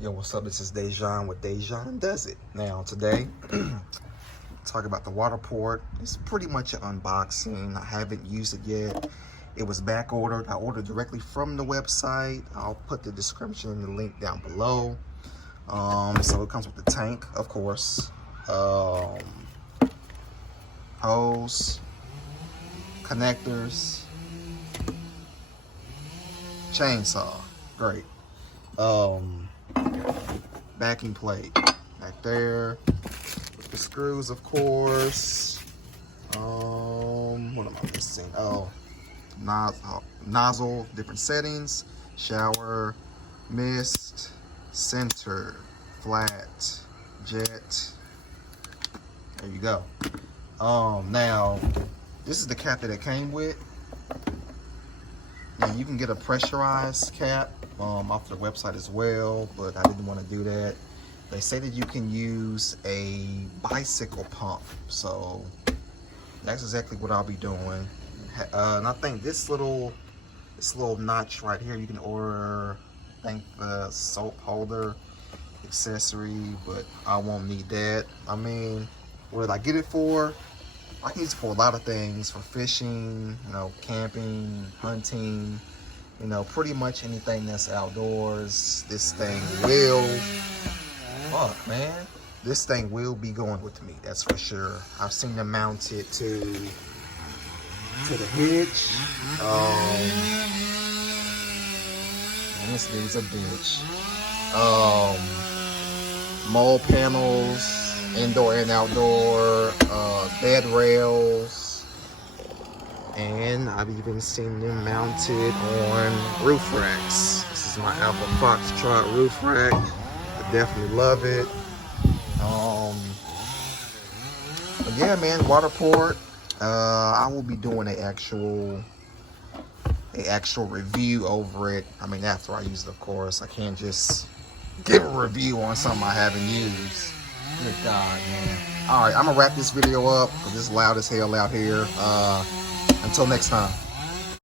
Yo, what's up? This is Dejan with Dejan Does It. Now, today, talk about the Waterport. It's pretty much an unboxing. I haven't used it yet. It was back ordered. I ordered directly from the website. I'll put the description and the link down below. So it comes with the tank, of course. Hose, connectors, chainsaw. Great. Backing plate back there with the screws, of course. What am I missing? Oh, nozzle, different settings, shower, mist, center, flat, jet. There you go. Now this is the cap that it came with. Now you can get a pressurized cap off their website as well, but I didn't want to do that. They say that you can use a bicycle pump, so that's exactly what I'll be doing. And I think this little notch right here, you can order, I think, the soap holder accessory, but I won't need that. I mean, what did I get it for? I can use it for a lot of things, for fishing, you know, camping, hunting, you know, pretty much anything that's outdoors. This thing will, this thing will be going with me, that's for sure. I've seen them mount it to the hitch. And this dude's a bitch. Mole panels, indoor and outdoor, bed rails, and I've even seen them mounted on roof racks. This is my Alpha Foxtrot roof rack. I definitely love it. But yeah, man, Waterport. I will be doing an actual review over it. I mean, after I use it, of course. I can't just give a review on something I haven't used. Good God, man. All right, I'm gonna wrap this video up because it's loud as hell out here. Until next time.